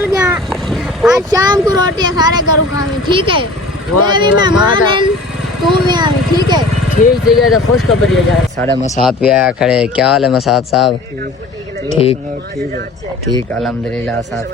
बोल गया आज शाम को रोटी सारे घर खावे, ठीक है? मैं भी मेहमान है, तू भी आवे, ठीक है? ठीक है, तो खुश खबर ये जाए। साढ़े मसात भी आया खड़े। क्या हाल है मसात साहब? ठीक अल्हम्दुलिल्लाह साहब।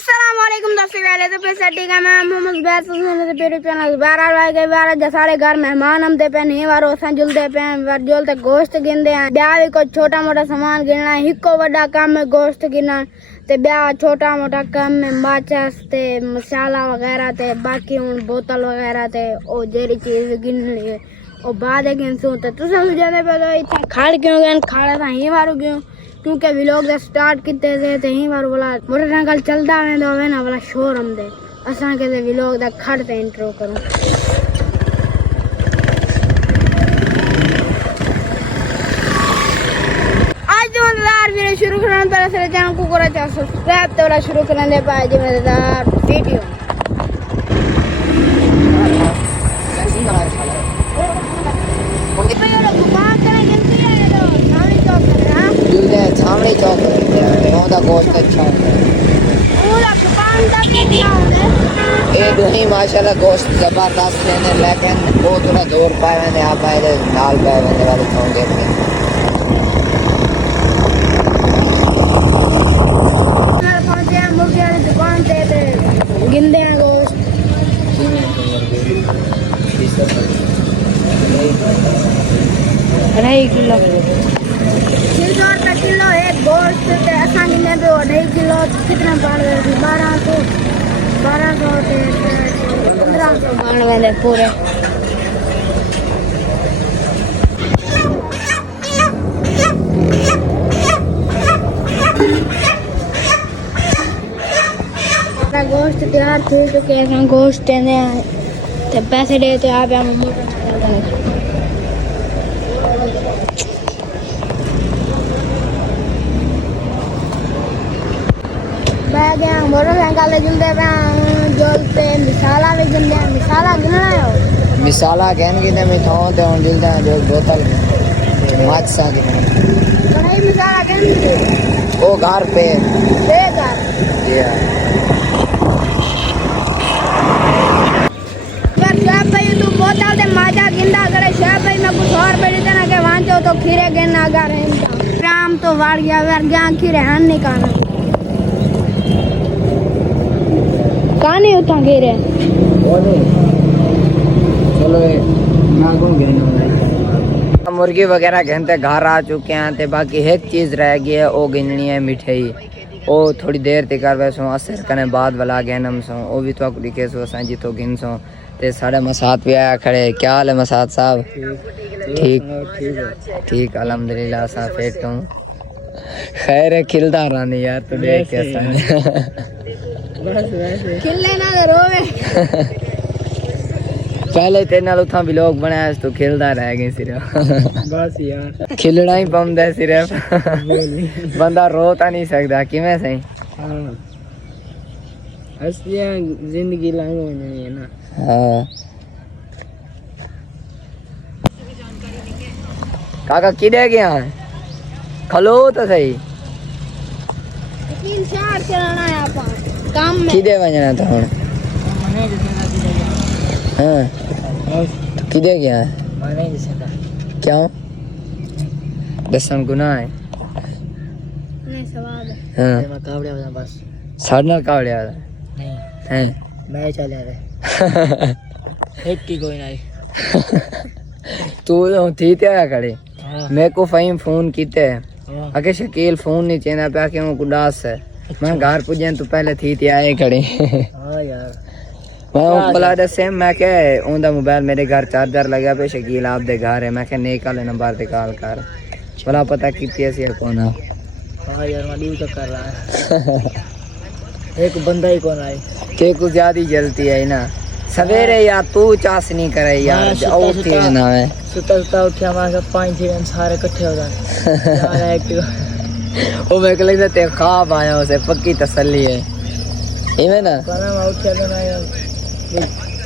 अस्सलामुअलैकुम दोस्तों, पहले तो फिर से ठीक है। मैं मोहम्मद बैस से पेरी चैनल 12 लाए गए 12 जसारे घर मेहमान हम दे पे नहीं वारो सा जुलते पे वर जुलते गोश्त गिनदे हैं। ब्याह को छोटा मोटा सामान गिनना है, हिको बड़ा काम है गोश्त गिनना ते ब्याह छोटा मोटा काम में माचस ते मसाला वगैरह ते बाकी उन बोतल वगैरह ते ओ जेरी चीज गिननी है और बाद गिनसू ते तुसे जाने पे तो इथे खाड़ क्यों गए खाड़ा था ही मारो क्यों क्योंकि व्लॉग दा स्टार्ट किते थे ते ही मारो वाला मोटरसाइकिल चलदा वेंदो होवे ना वाला शोर हम दे असा के व्लॉग दा खड़ ते इंट्रो करूं। वीडियो शुरू करने पहले से चैनल को करा चाहे सब्सक्राइब तो वाला शुरू करने पाए जी मजेदार वीडियो। छावनी चौक गोश्त अच्छा होता है माशाल्लाह गोश्त जबरदस्त है, लेकिन वो थोड़ा दूर पाए मैंने आप आए नाल पाए मैंने वाले खाऊंगे दुकान से गिनते हैं गोश्त 2.5 किलो 600 रुपये किलो एक गोश्त ऐसा गिनने पे 2.5 किलो कितने पड़ गए? 1200 1500 बन गए पूरे। गोश्त तैयार थे चुके हैं, गोश्त देने तो पैसे देते आप मोटरसाइकिल जुलते पे जोलते मिसाला भी गिनते हैं। मिसाला गिनना है मिसाला कहन गिने में खाओ ते उन जिलदा जो बोतल माच सा गिने कढ़ाई मिसाला गिन ओ घर पे घर बोतल दे माजा गिंदा करे शायद भाई मैं कुछ और बेच देना के वांचो तो खीरे गिनना कर राम तो वाड़ गया वर गया खीरे हन निकालना कानी उठा खीरे चलो ना कौन गिनना मुर्गी वगैरह घंटे घर आ चुके हैं ते बाकी एक चीज रह गई है वो गिननी है मिठाई। ओ थोड़ी देर तक वैसो असर कने बाद वाला गहनम सो वो भी तो लिखे सो असां जी तो गिन सो ते साढ़े मसात भी आया खड़े। क्या हाल है मसात साहब? ठीक अल्हम्दुलिल्लाह साहब। फिर तुम खैर है खिलदा रानी यार तो देख कैसा खिलने ना दे रोवे पहले तेरे नाल उथा व्लॉग बनाया तो खिलदा रह गए सिर्फ बस यार खिलना ही पाउंदा सिर्फ बंदा रो ता नहीं सकदा किवें सही। हां असली जिंदगी लंघ होनी है ना। हाँ काका किधे गया खलो तो सही 3-4 चलना है आपा काम में किधे वजना था हुन? हाँ तो किधे गया क्यों दसन गुनाह है नहीं सवाल है। हाँ मैं कावड़े वाला बस साढ़े नाल कावड़े वाला नहीं हैं मैं चले रे एक की कोई नहीं तू थी त्या खड़े हाँ मेरे को फहीम फोन कीते हाँ आके शकील फोन नहीं चेना पे आके मैं उदास है मैं घर पुजे तो पहले थी त्या आए खड़े हाँ यार मैं बोला दसे मैं क्या उनका मोबाइल मेरे घर चार्जर लगा पे शकील आप दे घर है मैं क्या नेक वाले नंबर पे कॉल कर भला पता कितनी ऐसी कौन है। हाँ यार मैं ड्यू तक कर रहा है एक बंदा ही कौन आए के कुछ ज्यादा जलती है ना सवेरे यार तू चास नहीं करे यार उठी ना है सुता उठे हमारे सब 5-6 सारे इकट्ठे हो गए यार एक्टिव वो मेरे को लगता है ख्वाब आया उसे पक्की तसल्ली है इवे ना खाना मैं उठे तो मैं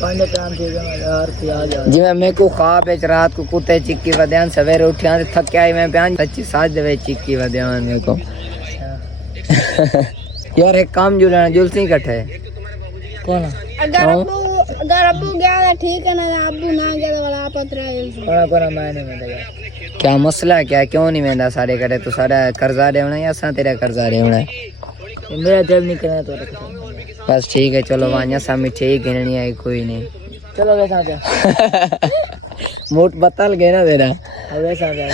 5 काम थे यार याद आ जिवें मेरे को ख्वाब है रात को कुत्ते चिक्की वध्यान सवेरे उठिया थक आई मैं बयान सच्ची साज दे चिक्की वध्यान मेरे को यार एक काम जुलना जुलसी इकट्ठे कौन अगर अबू गया तो ठीक है ना, अबू ना गया तो वाला आपत रहे। कौन मैं नहीं मैं यार क्या मसला है क्या क्यों नहीं वेंदा सारे करे तू सारा कर्जा देवना या सा तेरा कर्जा देवना मेरा जब नहीं करना तो रख। बस ठीक है चलो वान्या सा मिठे ही गिननी आई कोई नहीं चलो वैसा आ जा मोट बतल गए ना तेरा वैसा आ जा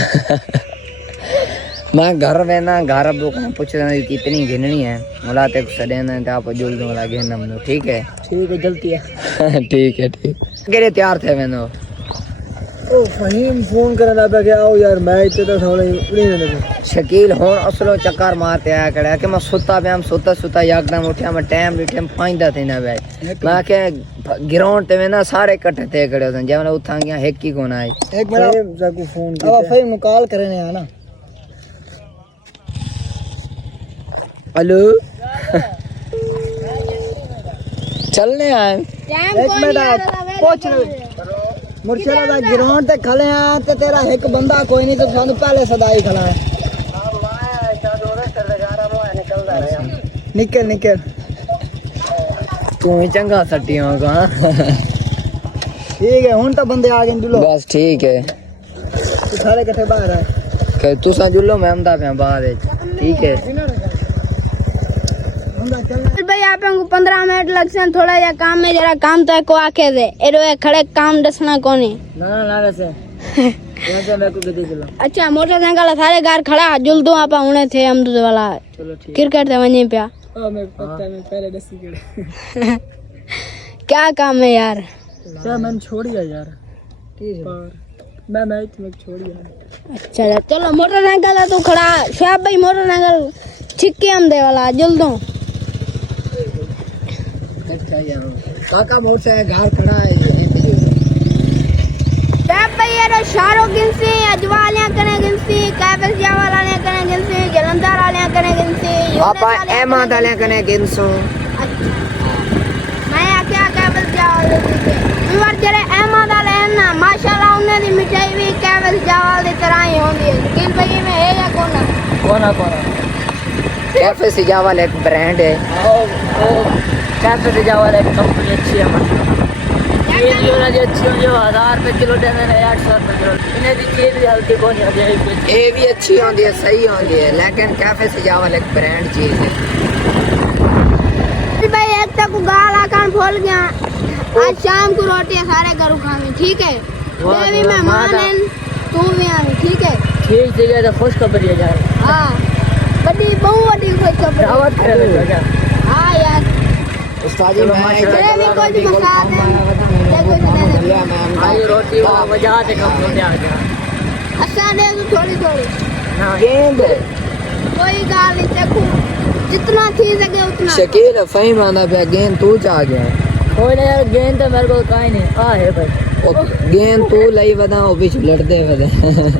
मैं घर में ना घर अब को पूछ रहा हूँ कितनी गिननी है मुलाते को सड़े ना तो आप जुल दूंगा गिनम लो ठीक है जल्दी है ठीक है ठीक करे तैयार थे मैंने ओ फहीम फोन करना पे क्या आओ यार मैं इतने तो थोड़ा उड़ी ना लगे शकील होन असलो चक्कर मारते आया करे कि मैं सुता पे हम सुता यकदम उठया मैं टाइम डिटे फाइंदा थे ना भाई मैं के ग्राउंड ते में ना सारे इकट्ठे थे खड़े थे जब उठा गया एक ही कोना आई एक मिनट जाको फोन किया अब फहीम कॉल करने है ना हेलो चलने आए एक मिनट पूछ मुर्शिदा दा ग्राउंड ते खले हैं ते तेरा एक बंदा कोई नहीं तो सानू पहले सदाई खड़ा है निकल निकल तू ही चंगा सट्टी होगा ठीक है हुन तो बंदे आ गए जुलो बस ठीक है तू सारे इकट्ठे बाहर है कि तू सा जुलो मैं हमदा पे बाद ठीक है भाई आप को 15 मिनट लग से थोड़ा या काम में जरा काम तो को आके दे एरो खड़े काम दसना कोनी ना वैसे यहां से मैं को गदी चलो अच्छा मोटरसाइकिल सारे घर खड़ा जुल दो आप हुने थे हम तो वाला चलो ठीक क्रिकेट ते वने पे ओ मैं पता मैं पहले दसी के क्या काम है यार सर मैंने छोड़ दिया यार ठीक है मैं मैच में छोड़ दिया अच्छा चलो मोटरसाइकिल तू खड़ा शाब भाई मोटरसाइकिल ठीक हम दे वाला जुल दो काका बहुत से घर खड़ा है शाब भाई यार शारो गिनसी अजवालियां कने गिनसी कैबल जावाला ने कने गिनसी जलंधर वाले कने गिनसी आपा एमा दाले कने गिनसो मैं क्या कैबल जावाल दी इवर जरे एमा दाले ना माशाल्लाह उन्हें दी मिठाई भी कैबल जावाल दी तरह ही होंदी है किल भाई में है या कोना कैफे से जावाल एक ब्रांड है कैफे से जावाल एक कंपनी अच्छी है मतलब ये जो ना जो अच्छी हो जो 1000 रुपए किलो देने है 800 रुपए किलो इन्हें दी चीज भी हल्की कोनी हो जाए ये भी अच्छी होती है सही होती है लेकिन कैफे से जावाल एक ब्रांड चीज है भाई एक तक गाल आकान खोल गया आज शाम को रोटी सारे घर खावे ठीक है देवी मेहमान हैं तू भी आवे ठीक है ठीक है तो खुश खबर है यार हां बड़ी बहुत खुश खबर दावत करे तो क्या हां यार उस्ताद जी मैं तेरे भी कोई मसा दे देखो इतने आई रोटी वाला मजा आते कम हो गया अच्छा दे तू थोड़ी थोड़ी गेंद कोई गाल नहीं देखो जितना थी सके उतना शकील फहीम आंदा पे गेंद तू जा गया कोई नहीं यार गेंद तो मेरे को काई नहीं आ है भाई गेंद तू लई वदा ओ बीच लड़दे वदे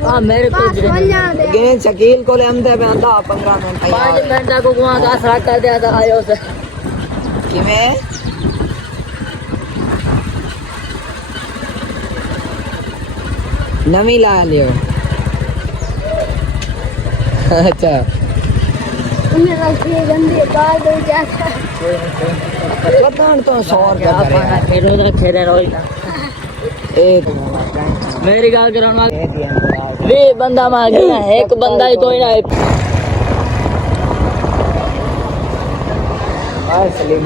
हां मेरे को बस बन जाते गेंद शकील को ले हमदे पे आंदा 15 मिनट 5 मिनट को वहां का असरा कर दिया था आयो से किवें नवी ला लियो अच्छा उन्हें रखी गंदी गाल दो जाता पता तो 100 रुपया करेगा खेलो ना खेले रोई ना एक मेरी गाल करना वे बंदा मार गया एक बंदा ही कोई ना आ सलीम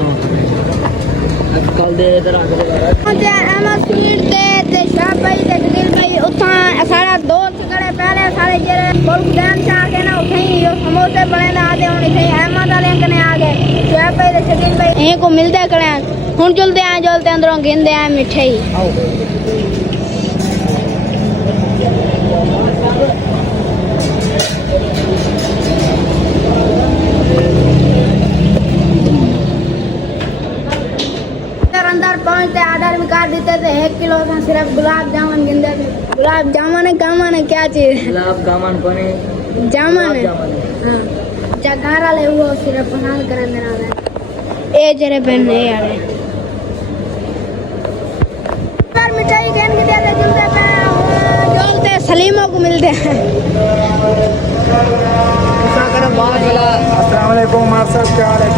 कल दे इधर आके मुझे एमा स्वीट ते शाब भाई ते दिल भाई उठा सारा दोस्त करे पहले सारे जेरे बोल ध्यान से आके ना उठे यो समोसे बने ना आते होने थे एमा दाले कने आ गए शाब भाई ते दिल भाई ए को मिलदे करे हुन चलते आ जलते अंदरों गिनदे आ मिठाई अंदर पहुंचते आर्डर भी कर देते थे 1 किलो का सिर्फ गुलाब जामुन गिनते थे गुलाब जामुन है क्या चीज गुलाब जामुन कोने जामुन हां जगारा ले वो सिर्फ पसंद कर देना ए जरे बहन नहीं आ रहे पर मिठाई गिन के दे गिनते पे जोलते सलीमों को मिलते हैं अस्सलाम वालेकुम मार्शल, क्या हाल है?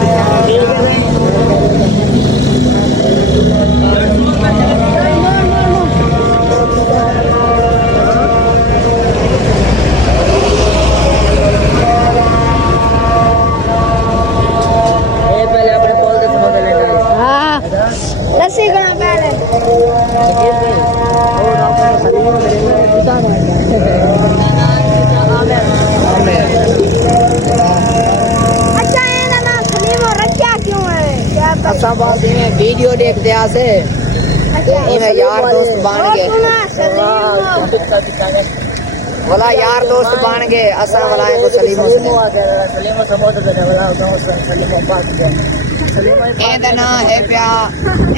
ये पहले अपने कॉल के समोसे लेकर आए। हाँ लस्सी खाना पहले अच्छा है ना ना सलीम और रखा क्यों है क्या पता? अच्छा बात ये वीडियो देखते आसे इनमें यार दोस्त बन और गए सुना सलीम बोला यार दोस्त बन गए असा वाला को सलीम सलीमो समोसे देने वाला गांव से सलीमो पास गया। सलीमो एदा ना है प्या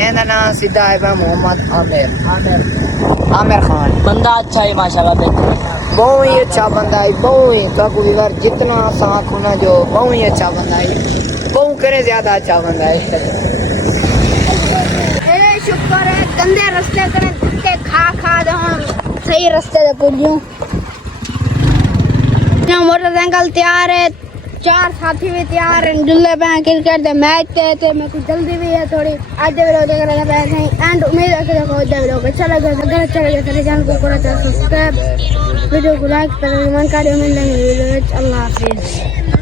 एदा ना सीधा है प्या मोहम्मद आमिर आमिर आमिर खान बंदा अच्छा है माशाल्लाह बेहतरीन। बहुत ही अच्छा बंदा है बहुत ही काकू विवर जितना साख होना जो बहुत ही अच्छा बंदा है बहुत करे ज्यादा अच्छा बंदा है ए शुक्र है गंदे रास्ते कने धक्के खा खा दे हम सही रास्ते पे पुजूं ना मोटरसाइकिल तैयार है चार साथी भी तैयार हैं जुल्ले पे क्रिकेट दे मैच ते मैं कुछ जल्दी भी है थोड़ी आज दे वीडियो देख रहे हैं एंड उम्मीद है कि देखो दे वीडियो अच्छा लगा अगर अच्छा लगे तो चैनल को करो सब्सक्राइब वीडियो को लाइक करें कमेंट करें मिलेंगे वीडियो में अल्लाह हाफिज।